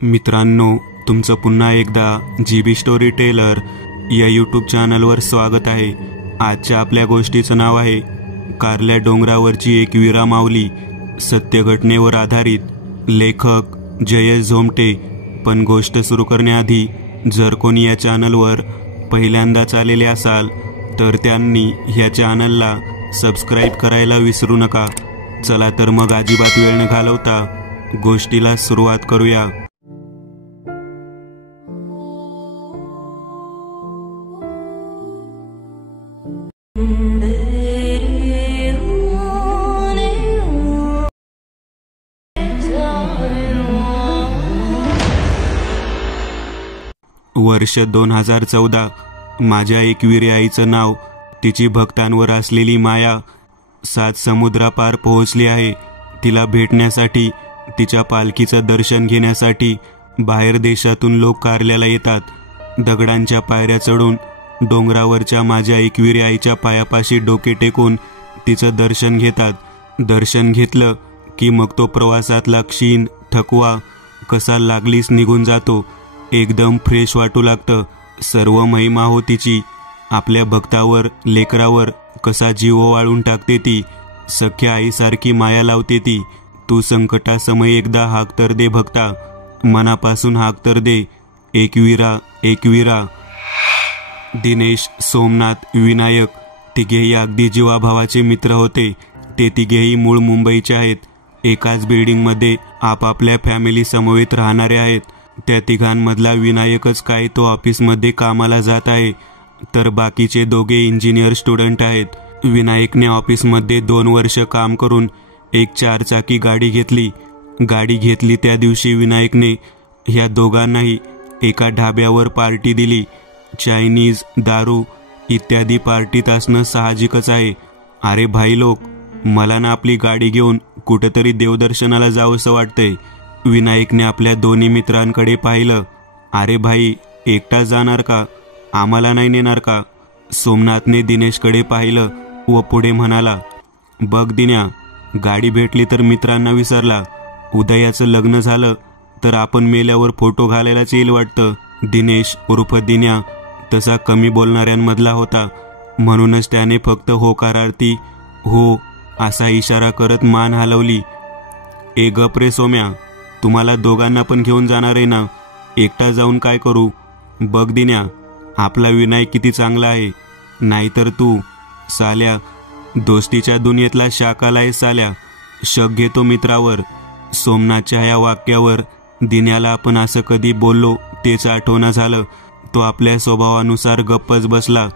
मित्रांनो, तुमचं पुन्हा एकदा GB स्टोरी टेलर या यूट्यूब चॅनलवर स्वागत आहे। आजच्या आपल्या गोष्टीचं नाव आहे कारल्या डोंगरावरची एक वीरा माऊली। सत्य घटनेवर आधारित, लेखक जयेश झोमटे। पण गोष्ट सुरू करण्याआधी जर कोणी या चॅनलवर पहिल्यांदाच आलेले असाल तर त्यांनी ह्या चॅनलला सबस्क्राईब करायला विसरू नका। चला तर मग अजिबात वेळ न घालवता गोष्टीला सुरुवात करूया। वर्ष 2014। माझ्या एकविरी आईचं नाव, तिची भक्तांवर असलेली माया 7 समुद्रापार पोहोचली आहे। तिला भेटण्यासाठी, तिच्या पालखीचं दर्शन घेण्यासाठी बाहेर देशातून लोक कारल्याला येतात। दगडांच्या पायऱ्या चढून डोंगरावरच्या माझ्या एकविरी आईच्या पायापाशी डोके टेकून तिचं दर्शन घेतात। दर्शन घेतलं की मग तो प्रवासातला क्षीण थकवा कसा लागलीच निघून जातो। एकदम फ्रेश वाटू लागतं। सर्व महिमा हो तिची। आपल्या भक्तावर, लेकरावर कसा जीव वाळून टाकते ती। सख्या आईसारखी माया लावते ती। तू संकटासमयी एकदा हाक तर दे भक्ता, मनापासून हाक तर दे। एकविरा, एकविरा। दिनेश, सोमनाथ, विनायक तिघेही अगदी जीवाभावाचे मित्र होते। ते तिघेही मूळ मुंबईचे आहेत। एकाच बिल्डिंगमध्ये आपापल्या फॅमिली समवेत राहणारे आहेत। त्या तिघांमधला विनायकच काय तो ऑफिसमध्ये कामाला जात आहे, तर बाकीचे दोघे इंजिनियर स्टुडंट आहेत। विनायकने ऑफिसमध्ये 2 वर्ष काम करून एक 4 चाकी गाडी घेतली। गाडी घेतली त्या दिवशी विनायकने ह्या दोघांनाही एका ढाब्यावर पार्टी दिली। चायनीज, दारू इत्यादी पार्टीत असणं साहजिकच आहे। अरे भाई लोक, मला ना आपली गाडी घेऊन कुठेतरी देवदर्शनाला जावंसं वाटतंय। विनायकने आपल्या दोन्ही मित्रांकडे पाहिलं। अरे भाई, एकटा जाणार का? आम्हाला नाही नेणार का? सोमनाथने दिनेशकडे पाहिलं व पुढे म्हणाला, बघ दिन्या, गाडी भेटली तर मित्रांना विसरला। उदयाचं लग्न झालं तर आपण मेल्यावर फोटो घालायलाच येईल वाटतं। दिनेश उर्फ दिन्या तसा कमी बोलणाऱ्यांमधला होता, म्हणूनच त्याने फक्त होकारार्थी हो असा इशारा करत मान हलवली। ए गप रे सोम्या, तुम्हाला दोघांना पण घेऊन जाणार आहे ना? एकटा जाऊन काय करू? बघ दिन्या, आपला विनायक किती चांगला आहे, नाहीतर तू साल्या दोस्तीच्या दुनियेतला शाकाला आहे साल्या। शक घेतो मित्रावर। सोमनाथच्या या वाक्यावर दिन्याला आपण असं कधी बोललो तेच आठवणं झालं। तो आपल्या स्वभावानुसार गप्पच बसला।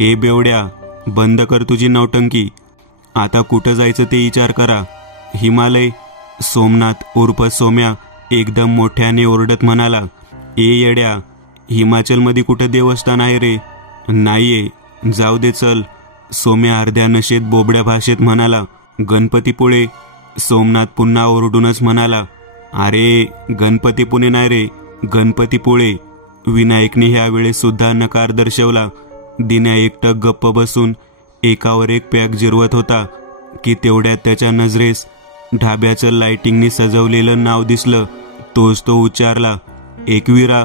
ए बेवड्या, बंद कर तुझी नौटंकी। आता कुठं जायचं ते विचार करा। हिमालय? सोमनाथ उर्फ सोम्या एकदम मोठ्याने ओरडत म्हणाला। ए येड्या, हिमाचलमध्ये कुठं देवस्थान आहे रे? नाहीये, जाऊ दे चल। सोम्या अर्ध्या नशेत बोबड्या भाषेत म्हणाला। गणपतीपुळे? सोमनाथ पुन्हा ओरडूनच म्हणाला। अरे गणपतीपुणे नाही रे, गणपतीपुळे। विनायकने ह्या वेळेस सुद्धा नकार दर्शवला। दिन्या एकटक गप्प बसून एकावर एक पॅक जिरवत होता की तेवढ्यात त्याच्या नजरेस ढाब्याचं लाइटिंगनी सजवलेलं नाव दिसलं। तोच तो उच्चारला, एकविरा।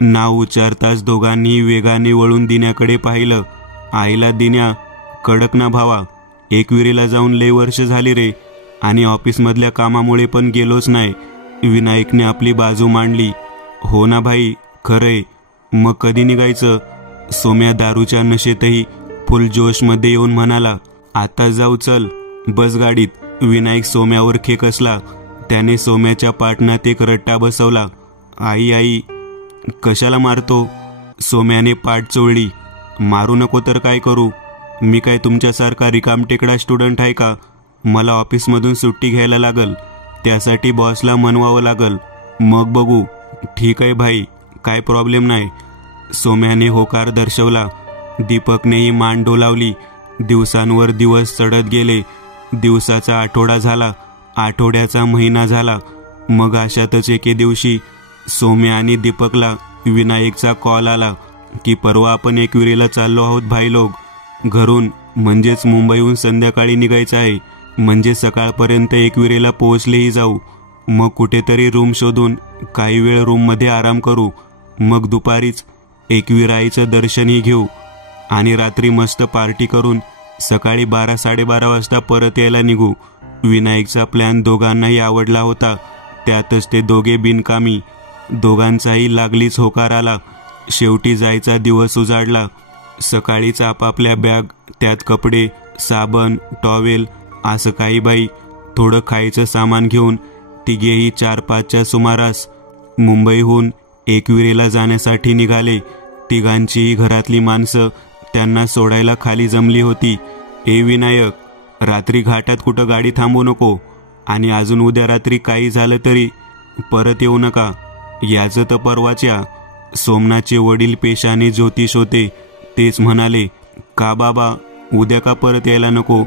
नाव उच्चारताच दोघांनी वेगाने वळून दिन्याकडे पाहिलं। आईला दिन्या, कडक ना भावा, एकविरीला जाऊन लय वर्ष झाली रे, आणि ऑफिसमधल्या कामामुळे पण गेलोच नाही। विनायकने आपली बाजू मांडली। हो ना भाई, खरंय, मग कधी निघायचं? सोम्या दारूच्या नशेतही फुल जोशमध्ये येऊन म्हणाला, आता जाऊ चल, बस गाडीत। विनायक सोम्यावर खेकसला। त्याने सोम्याच्या पाटणात एक रट्टा बसवला। आई आई, कशाला मारतो? सोम्याने पाठ चोळली। मारू नको तर काय करू? मी काय तुमच्यासारखा रिकामटेकडा स्टुडंट आहे का? मला ऑफिसमधून सुट्टी घ्यायला लागल, त्यासाठी बॉसला मनवावं लागल, मग बघू। ठीक आहे भाई, काय प्रॉब्लेम नाही। सोम्याने होकार दर्शवला। दीपकनेही मान डोलावली। दिवसांवर दिवस चढत गेले। दिवसाचा आठवडा झाला, आठवड्याचा महिना झाला। मग अशातच एके दिवशी सोम्या आणि दीपकला विनायकचा कॉल आला की परवा आपण एकविरीला चाललो आहोत भाई लोक। घरून म्हणजेच मुंबईहून संध्याकाळी निघायचं आहे, म्हणजे सकाळपर्यंत एकविरीला पोहोचलेही जाऊ। मग कुठेतरी रूम शोधून काही वेळ रूममध्ये आराम करू. मग दुपारीच एकविराईचं दर्शनही घेऊ आणि रात्री मस्त पार्टी करून सकाळी 12-12:30 वाजता परत यायला निघू. विनायकचा प्लॅन दोघांनाही आवडला होता. त्यातच ते दोघे बिनकामी. दोघांचाही लागलीच होकार आला. शेवटी जायचा दिवस उजाडला. सकाळीच आपापल्या बॅग, त्यात कपडे, साबण, टॉवेल असं काही बाई थोडं खायचं सामान घेऊन तिघेही 4-5च्या सुमारास मुंबईहून एकविरेला जाण्यासाठी निघाले. तिघांचीही घरातली माणसं त्यांना सोडायला खाली जमली होती. ए विनायक, रात्री घाटात कुठं गाडी थांबवू नको आणि अजून उद्या रात्री काही झालं तरी परत येऊ नका. याचं तर परवाच्या. सोमनाथचे वडील पेशाने ज्योतिष होते. तेच म्हणाले, का बाबा उद्या का परत यायला नको?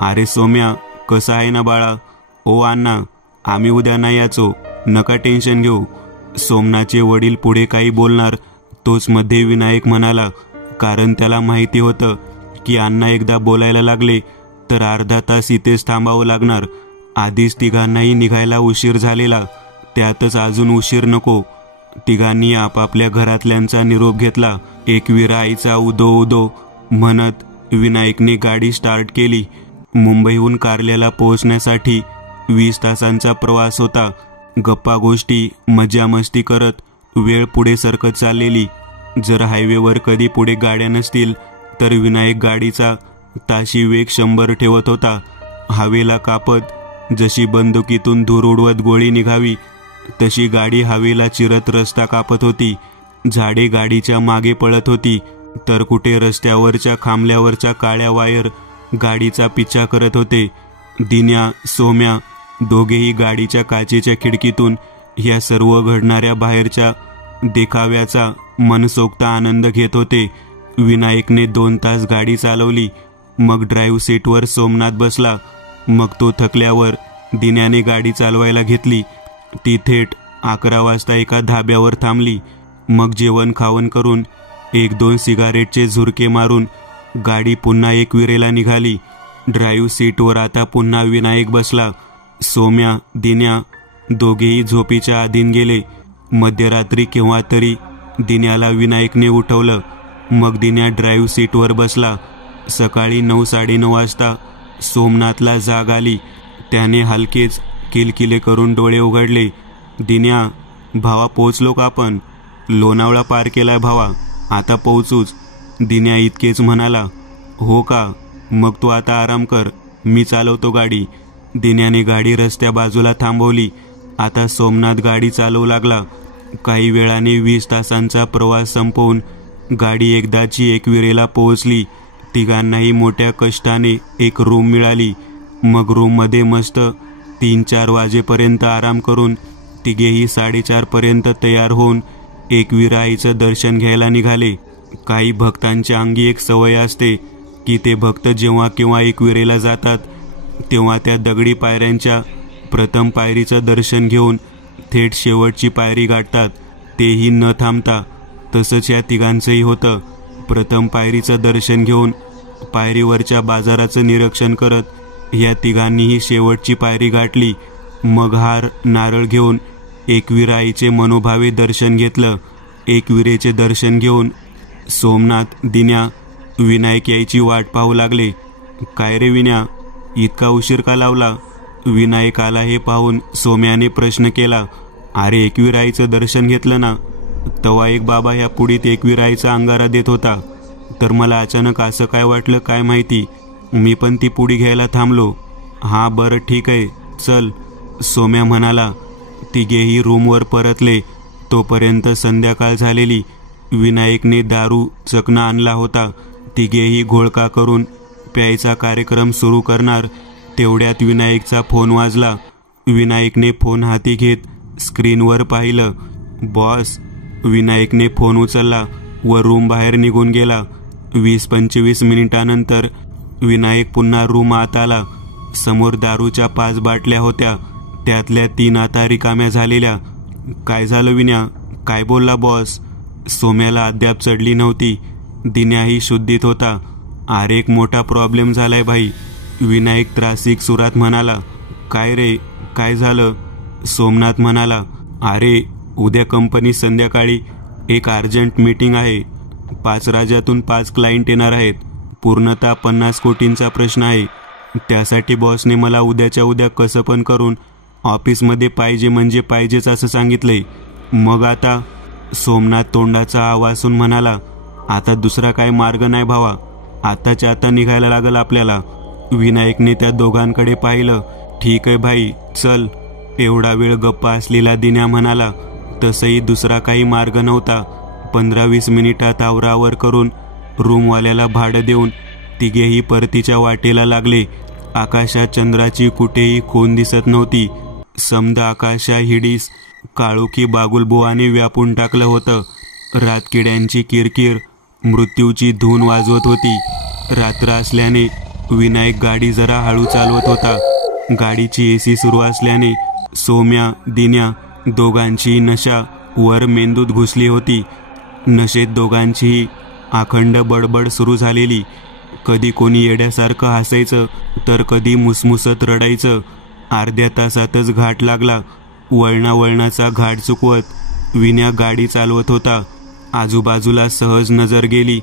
अरे सोम्या, कसं आहे ना बाळा? ओ अण्णा, आम्ही उद्या नाही याचो, नका टेन्शन घेऊ. सोमनाथचे वडील पुढे काही बोलणार तोच मध्ये विनायक म्हणाला, कारण त्याला माहिती होतं की अण्णा एकदा बोलायला लागले तर अर्धा तास इथेच थांबावं लागणार. आधीच तिघांनाही निघायला उशीर झालेला, त्यातच अजून उशीर नको. तिघांनी आपापल्या घरातल्यांचा निरोप घेतला. एकविरा आईचा उदो उदो म्हणत विनायकने गाडी स्टार्ट केली. मुंबईहून कार्ल्याला पोहोचण्यासाठी 20 तासांचा प्रवास होता. गप्पा गोष्टी, मजा मस्ती करत वेळ पुढे सरकत चाललेली. जर हायवेवर कधी पुढे गाड्या नसतील तर विनायक गाडीचा ताशी वेग 100 ठेवत होता. हवेला कापत जशी बंदुकीतून धूर उडवत गोळी निघावी तशी गाडी हवेला चिरत रस्ता कापत होती. झाडे गाडीच्या मागे पळत होती तर कुठे रस्त्यावरच्या खांबल्यावरच्या काळ्या वायर गाडीचा पिच्छा करत होते. दिन्या, सोम्या दोघेही गाडीच्या काचेच्या खिडकीतून या सर्व घडणाऱ्या बाहेरच्या देखाव्याचा मनसोक्त आनंद घेत होते. विनायकने 2 तास गाडी चालवली. मग ड्राईव्ह सीटवर सोमनाथ बसला. मग तो थकल्यावर दिन्याने गाडी चालवायला घेतली. ती थेट 11 वाजता एका धाब्यावर थांबली. मग जेवण खावण करून 1-2 सिगारेटचे झुरके मारून गाडी पुन्हा एकविरेला निघाली. ड्राईव्ह सीटवर आता पुन्हा विनायक बसला. सोम्या, दिन्या दोघेही झोपीच्या अधीन गेले. मध्यरात्री केव्हा तरी दिन्याला विनायकने उठवलं. मग दिन्या ड्राईव्ह सीटवर बसला. सकाळी 9-9:30 वाजता सोमनाथला जाग आली. त्याने हलकेच किलकिले करून डोळे उघडले. दिन्या, भावा पोचलो का आपण? लोणावळा पार केलाय भावा, आता पोहोचूच. दिन्या इतकेच म्हणाला. हो का? मग तू आता आराम कर, मी चालवतो गाडी. दिन्याने गाडी रस्त्या बाजूला थांबवली. आता सोमनाथ गाडी चालवू लागला. काही वेळाने 20 तासांचा प्रवास संपवून गाडी एकदाची एकविरेला पोहोचली. तिघांनाही मोठ्या कष्टाने एक रूम मिळाली. मग रूममध्ये मस्त 3-4 वाजेपर्यंत आराम करून तिघेही 4:30 पर्यंत तयार होऊन एकविरा आईचं दर्शन घ्यायला निघाले. काही भक्तांच्या अंगी एक सवय असते की ते भक्त जेव्हा केव्हा एकविरेला जातात तेव्हा त्या दगडी पायऱ्यांच्या प्रथम पायरीचं दर्शन घेऊन थेट शेवटची पायरी गाठतात, तेही न थांबता. तसंच या तिघांचंही होतं. प्रथम पायरीचं दर्शन घेऊन पायरीवरच्या बाजाराचं निरीक्षण करत या तिघांनीही शेवटची पायरी गाठली. मग हार नारळ घेऊन एकविरा आईचे मनोभावे दर्शन घेतलं. एकविरेचे दर्शन घेऊन सोमनाथ, दिन्या, विनायक यायची वाट पाहू लागले. काय रे विन्या, इतका उशीर का लावला? विनायक आला हे पाहून सोम्याने प्रश्न केला. अरे एकविरा आईचं दर्शन घेतलं ना? तेव्हा एक बाबा ह्या पुढीत एकविरा आईचा अंगारा देत होता, तर मला अचानक असं काय वाटलं काय माहिती, मी पण ती पुडी घ्यायला थांबलो. हा बरं ठीक आहे, चल, सोम्या म्हणाला. तिघेही रूमवर परतले. तोपर्यंत संध्याकाळ झालेली. विनायकने दारू चकना आणला होता. तिघेही घोळका करून प्यायचा कार्यक्रम सुरू करणार तेवढ्यात विनायकचा फोन वाजला. विनायकने फोन हाती घेत स्क्रीनवर पाहिलं. बॉस. विनायकने फोन उचलला व रूम बाहेर निघून गेला. 20-25 मिनिटानंतर विनायक पुन्हा रूम आत आला. समोर दारूच्या 5 बाटल्या होत्या, त्यातल्या 3 आता रिकाम्या झालेल्या. काय झालं विन्या, काय बोलला बॉस? सोम्याला अद्याप चढली नव्हती. दिन्याही शुद्धीत होता. अरे एक मोठा प्रॉब्लेम झालाय भाई, विनायक त्रासिक सुरात म्हणाला. काय रे, काय झालं? सोमनाथ म्हणाला, अरे उद्या कंपनी संध्याकाळी एक अर्जंट मीटिंग आहे. 5 राज्यातून 5 क्लायंट येणार आहेत. पूर्णतः 50 कोटींचा प्रश्न आहे. त्यासाठी बॉसने मला उद्याच्या उद्या कसं पण करून ऑफिसमध्ये पाहिजे म्हणजे पाहिजेच असं सांगितलंय. मग आता? सोमनाथ तोंडाचा आवाजून म्हणाला, आता दुसरा काय मार्ग नाही भावा. आताच्या आता निघायला लागल आपल्याला. विनायकने त्या दोघांकडे पाहिलं. ठीक आहे भाई, चल. एवढा वेळ गप्पा असलेला दिन्या म्हणाला, तसंही दुसरा काही मार्ग नव्हता. 15-20 मिनिटात आवरावर करून रूमवाल्याला भाडं देऊन तिघेही परतीच्या वाटेला लागले. आकाशात चंद्राची कुठेही खून दिसत नव्हती. समद आकाशा हिडीस काळोखी बागुलबुवाने व्यापून टाकलं होतं. रातकिड्यांची किरकिर मृत्यूची धून वाजवत होती. रात्र असल्याने विनायक गाडी जरा हळू चालवत होता. गाडीची एसी सुरू असल्याने सोम्या दिन्या दोघांची नशा वर मेंदूत घुसली होती. नशेत दोघांचीही अखंड बडबड सुरू झालेली. कधी कोणी येड्यासारखं हसायचं तर कधी मुसमुसत रडायचं. अर्ध्या तासातच घाट लागला. वळणावळणाचा घाट चुकवत विन्या गाडी चालवत होता. आजूबाजूला सहज नजर गेली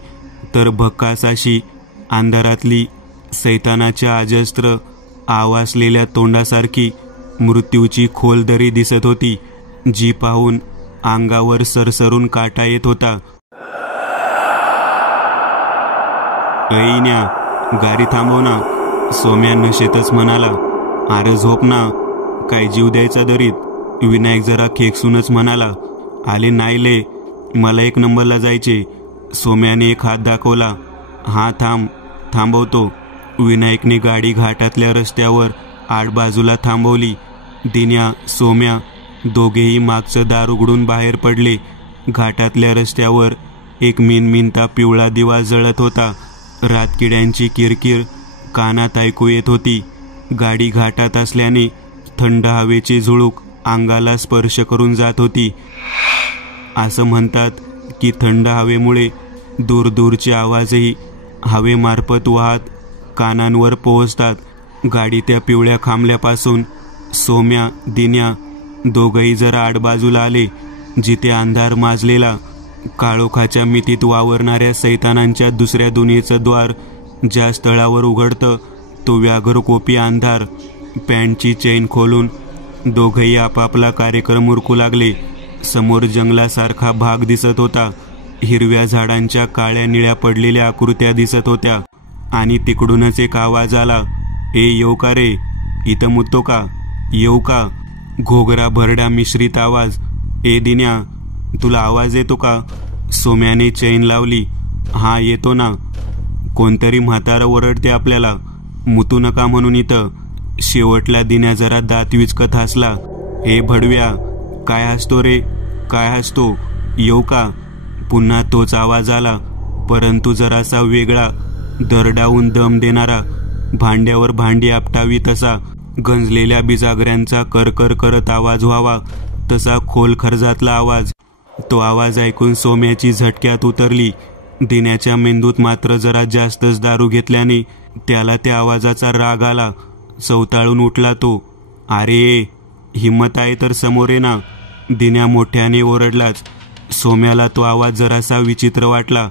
तर भक्कास अशी अंधारातली सैतानाच्या अजस्त्र आवासलेल्या तोंडासारखी मृत्यूची खोल दरी दिसत होती, जी पाहून अंगावर सरसरून काटा येत होता. ऐन्या, गाडी थांबव ना, सोम्या नशेतच म्हणाला. अरे झोप ना, काय जीव द्यायचा दरीत. विनायक जरा खेकसूनच म्हणाला, आले नाहीले, मला 1 नंबरला जायचे. सोम्याने एक हात दाखवला. हा थांबवतो. विनायकने गाडी घाटातल्या रस्त्यावर आडबाजूला थांबवली. दिन्या सोम्या दोघेही मागचं दार उघडून बाहेर पडले. घाटातल्या रस्त्यावर एक मिनमिनता पिवळा दिवा जळत होता. रातकिड्यांची किरकिर कानात ऐकू येत होती. गाडी घाटात असल्याने थंड हवेची झुळूक अंगाला स्पर्श करून जात होती. असं म्हणतात की थंड हवेमुळे दूरदूरचे आवाजही हवेमार्फत वाहत कानांवर पोहोचतात. गाडी त्या पिवळ्या खांबल्यापासून सोम्या दिन्या दोघंही जरा आडबाजूला आले, जिथे अंधार माजलेला. काळोखाच्या मितीत वावरणाऱ्या सैतानांच्या दुसऱ्या दुनियेचं द्वार ज्या स्थळावर उघडतं तो व्याघ्रकोपी अंधार. पॅन्टची चैन खोलून दोघंही आपापला कार्यक्रम उरकू लागले. समोर जंगलासारखा भाग दिसत होता. हिरव्या झाडांच्या काळ्या निळ्या पडलेल्या आकृत्या दिसत होत्या. आणि तिकडूनच एक आवाज आला, ए येऊ का रे, इथं मुतो का, येऊ का. घोगरा भरडा मिश्रित आवाज. ए दिन्या, तुला आवाज येतो का. सोम्याने चैन लावली. हा येतो ना. कोणतरी म्हातारं ओरडते आपल्याला, मुतू नका म्हणून इथं. शेवटला दिन्या जरा दात विचकत हसला. हे भडव्या, काय हसतो रे, काय हसतो, येऊ का. पुन्हा तोच आवाज आला, परंतु जरासा वेगळा, दरडावून दम देणारा, भांड्यावर भांडी आपटावी तसा. गंजलेल्या बिजागऱ्यांचा करकर करत आवाज व्हावा तसा खोल खर्जातला आवाज. तो आवाज ऐकून सोम्याची झटक्यात उतरली. दिन्याच्या मेंदूत मात्र जरा जास्तच दारू घेतल्याने त्याला त्या आवाजाचा राग आला. चवताळून उठला तो. अरे हिम्मत आहे तर समोर ये ना, दिन्या मोठ्याने ओरडलाच. सोम्याला तो आवाज जरासा विचित्र वाटला.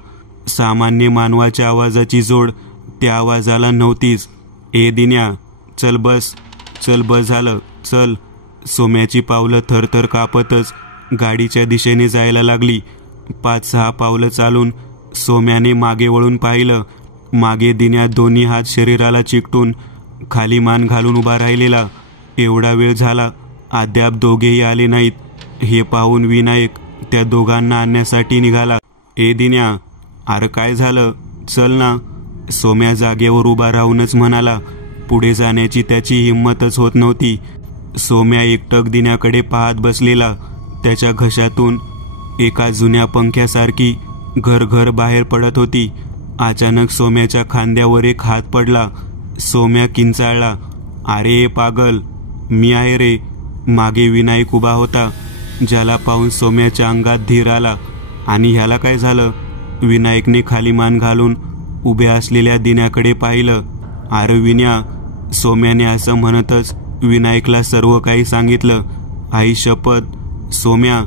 सामान्य मानवाच्या आवाजाची जोड त्या आवाजाला नव्हतीच. ए दिन्या, चल बस झालं, चल. सोम्याची पावलं थरथर कापतच गाडीच्या दिशेने जायला लागली. 5-6 पावलं चालून सोम्याने मागे वळून पाहिलं. मागे दिन्या दोन्ही हात शरीराला चिकटून खाली मान घालून उभा राहिलेला. एवढा वेळ झाला, अद्याप दोघेही आले नाहीत. हे पाहून विनायक त्या दोघांना आणण्यासाठी निघाला. ए दिन्या, अरे काय झालं, चल ना. सोम्या जागेवर उभा राहूनच म्हणाला. पुढे जाण्याची त्याची हिंमतच होत नव्हती. सोम्या एकटक दिन्याकडे पाहत बसलेला. त्याच्या घशातून एका जुन्या पंख्यासारखी घरघर बाहेर पडत होती. अचानक सोम्याच्या खांद्यावर एक हात पडला. सोम्या किंचाळला. अरे पागल, मी आहे रे. मागे विनायक उभा होता, ज्याला पाहून सोम्याच्या अंगात धीर आला. आणि ह्याला काय झालं. विनायकने खाली मान घालून उभ्या असलेल्या दिन्याकडे पाहिलं. अरे विन्या, सोम्याने असं म्हणतच विनायकला सर्व काही सांगितलं. आई शपथ, सोम्या,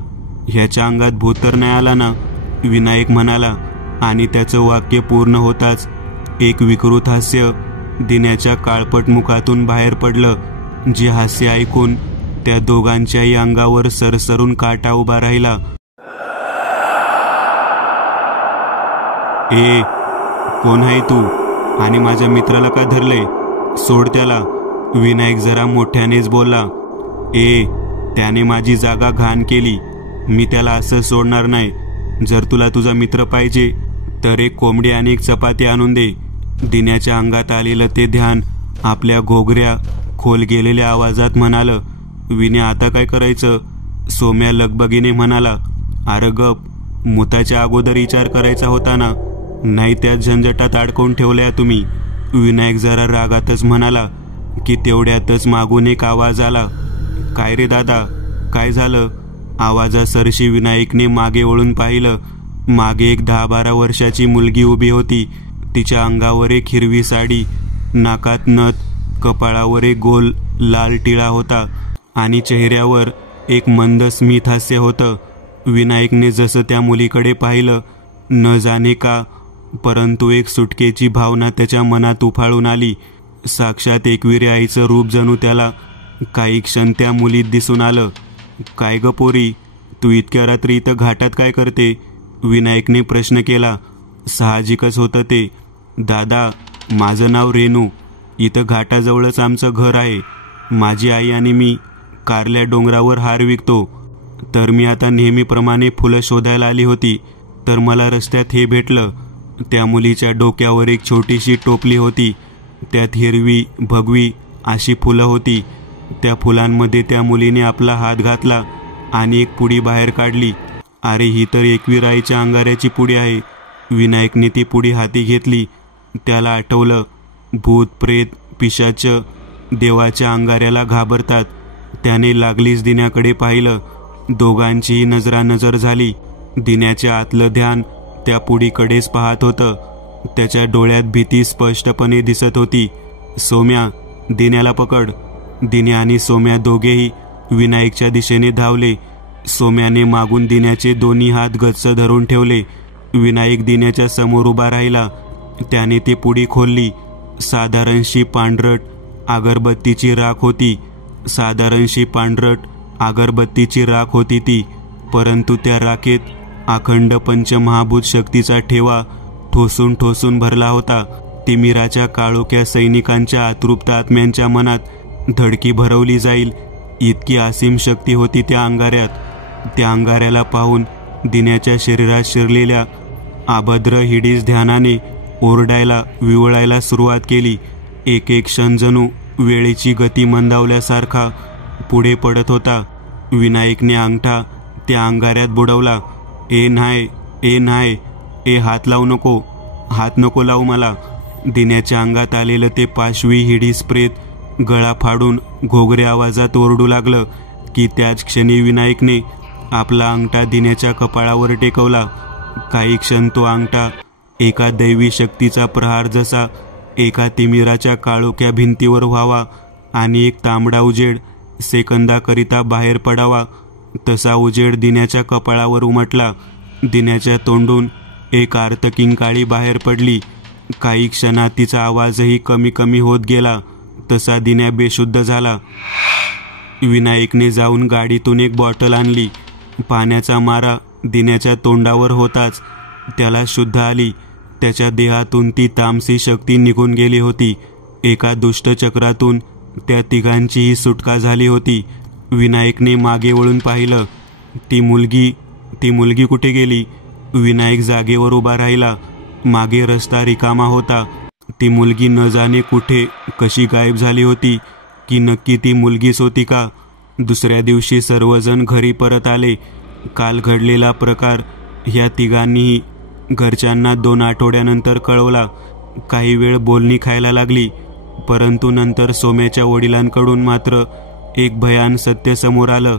ह्याच्या अंगात भूत तर नाही आला ना? विनायक म्हणाला आणि त्याचं वाक्य पूर्ण होताच एक विकृत हास्य दिन्याच्या काळपट मुखातून बाहेर पडलं. जे हास्य ऐकून त्या दोघांच्याही अंगावर सरसरून काटा उभा राहिला. ए, कोण आहे तू? आणि माझ्या मित्राला का धरलंय? सोड त्याला. विनायक जरा मोठ्यानेच बोलला. ए, त्याने माझी जागा घाण केली. मी त्याला असं सोडणार नाही. जर तुला तुझा मित्र पाहिजे तर एक कोंबडी आणि एक चपाती आणून दे. दिन्याच्या अंगात आलेलं ते ध्यान आपल्या घोगऱ्या खोल गेलेल्या आवाजात म्हणालं. विने, आता काय करायचं? सोम्या लगबगीने म्हणाला. अरे गप, मुताच्या अगोदर विचार करायचा होता ना, नाही त्या झंझटात अडकवून ठेवल्या तुम्ही. विनायक जरा रागातच म्हणाला की तेवढ्यातच मागून एक आवाज आला. काय रे दादा, काय झालं? आवाजासरशी विनायकने मागे वळून पाहिलं. मागे एक 10-12 वर्षाची मुलगी उभी होती. तिच्या अंगावर एक हिरवी साडी, नाकात नथ, कपाळावर एक गोल लाल टिळा होता आणि चेहऱ्यावर एक मंद स्मित हास्य होतं. विनायकने जसं त्या मुलीकडे पाहिलं, न जाणे का, परंतु एक सुटकेची भावना त्याच्या मनात उफाळून आली. साक्षात एकविरी आईचं रूप जणू त्याला काही क्षण त्या मुलीत दिसून आलं. काय ग पोरी, तू इतक्या रात्री इथं घाटात काय करते? विनायकने प्रश्न केला. साहजिकच होतं ते. दादा, माझं नाव रेणू. इथं घाटाजवळच आमचं घर आहे. माझी आई आणि मी कारल्या डोंगरावर हार विकतो. तर मी आता नेहमीप्रमाणे फुलं शोधायला आली होती, तर मला रस्त्यात हे भेटलं. त्या मुलीच्या डोक्यावर एक छोटीशी टोपली होती. त्यात हिरवी, भगवी अशी फुलं होती. त्या फुलांमध्ये त्या मुलीने आपला हात घातला आणि एक पुडी बाहेर काढली. अरे, ही तर एकविराईच्या अंगाऱ्याची पुडी आहे. विनायकने ती पुडी हाती घेतली. त्याला आठवलं, भूत, प्रेत, पिशाच देवाच्या अंगाऱ्याला घाबरतात. त्याने लागलीच दिन्याकडे पाहिलं. दोघांचीही नजरानजर झाली. दिन्याचे आतलं ध्यान त्या पुडीकडेच पाहत होतं. त्याच्या डोळ्यात भीती स्पष्टपणे दिसत होती. सोम्या, दिन्याला पकड. दिन्या आणि सोम्या दोघेही विनायकच्या दिशेने धावले. सोम्याने मागून दिन्याचे दोन्ही हात गच्च धरून ठेवले. विनायक दिन्याच्या समोर उभा राहिला. त्याने ती पुडी खोलली. साधारणशी पांढरट अगरबत्तीची राख होती. साधारणशी पांढरट अगरबत्तीची राख होती ती. परंतु त्या राखेत अखंड पंचमहाभूत शक्तीचा ठेवा ठोसून ठोसून भरला होता. तिमिराच्या काळोख्या सैनिकांच्या अतृप्त आत्म्यांच्या मनात धडकी भरवली जाईल इतकी असीम शक्ती होती त्या अंगाऱ्यात. त्या अंगाऱ्याला पाहून दिन्याच्या शरीरात शिरलेल्या अभद्र हिडीस ध्यानाने ओरडायला विवळायला सुरुवात केली. एक एक क्षण जणू वेळेची गती मंदावल्यासारखा पुढे पडत होता. विनायकने अंगठा त्या अंगाऱ्यात बुडवला. ए नाही, ए नाही, ए हात लावू नको, हात नको लावू मला. दिन्याच्या अंगात आलेलं ते पाशवी हिडीस प्रेत गळा फाडून घोगरे आवाजात ओरडू लागलं की त्याच क्षणी विनायकने आपला अंगठा दिन्याच्या कपाळावर टेकवला. काही क्षण तो अंगठा एका दैवी शक्तीचा प्रहार जसा एका तिमिराच्या काळोख्या भिंतीवर व्हावा आणि एक तांबडा उजेड सेकंदाकरिता बाहेर पडावा तसा उजेड दिन्याच्या कपाळावर उमटला. दिन्याच्या तोंडून एक आर्त किंकाळी बाहेर पडली. काही क्षणात तिचा आवाजही कमी कमी होत गेला तसा दिन्या बेशुद्ध झाला. विनायकने जाऊन गाडीतून एक बॉटल आणली. पाण्याचा मारा दिन्याच्या तोंडावर होताच त्याला शुद्ध आली. त्याच्या देहातून ती तामसी शक्ती निघून गेली होती. एका दुष्ट चक्रातून त्या तिघांचीही सुटका झाली होती. विनायकने मागे वळून पाहिलं. ती मुलगी कुठे गेली? विनायक जागेवर उभा राहिला. मागे रस्ता रिकामा होता. ती मुलगी न जाणे कुठे कशी गायब झाली होती की नक्की ती मुलगीच होती का? दुसऱ्या दिवशी सर्वजण घरी परत आले. काल घडलेला प्रकार ह्या तिघांनीही घरच्यांना 2 आठवड्यानंतर कळवला. काही वेळ बोलणी खायला लागली, परंतु नंतर सोम्याच्या वडिलांकडून मात्र एक भयान सत्य समोर आलं.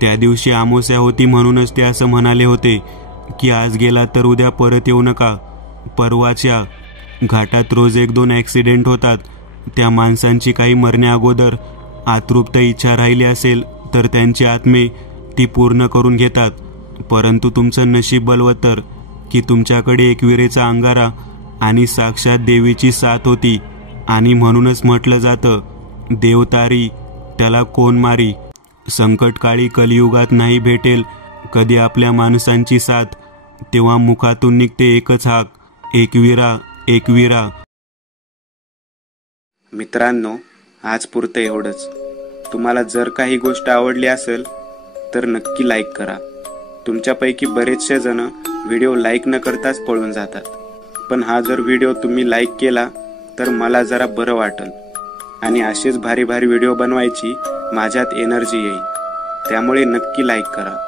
त्या दिवशी अमावस्या होती म्हणूनच ते असं म्हणाले होते की आज गेला तर उद्या परत येऊ नका. परवाच्या घाटात रोज 1-2 ॲक्सिडेंट होतात. त्या माणसांची काही मरण्या अगोदर अतृप्त इच्छा राहिली असेल तर त्यांची आत्मे ती पूर्ण करून घेतात. परंतु तुमचं नशीब बलवत्तर की तुमच्याकडे एकविरेचा अंगारा आणि साक्षात देवीची साथ होती. आणि म्हणूनच म्हटलं जातं, देव तारी त्याला कोण मारी. संकटकाळी कलियुगात नाही भेटेल कधी आपल्या माणसांची साथ, तेव्हा मुखातून निघते एकच हाक, एकविरा एकविरा. मित्रांनो, आज पुरतं एवढंच. तुम्हाला जर काही गोष्ट आवडली असेल तर नक्की लाईक करा. तुमच्यापैकी बरेचसे जण व्हिडिओ लाईक न करताच पळून जातात, पण हा जर व्हिडिओ तुम्ही लाईक केला तर मला जरा बरं वाटेल आणि असेच भारी भारी व्हिडिओ बनवायची माझ्यात एनर्जी येईल. त्यामुळे नक्की लाईक करा.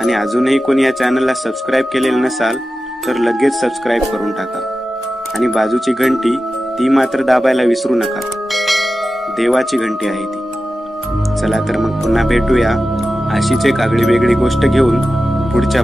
आणि अजूनही कोणी या चॅनलला सबस्क्राईब केलेलं नसाल तर लगेच सबस्क्राईब करून टाका. आणि बाजूची घंटी ती मात्र दाबायला विसरू नका. देवाची घंटी आहे ती. चला तर मग पुन्हा भेटूया अशीच एक आगळी वेगळी गोष्ट घेऊन पुढच्या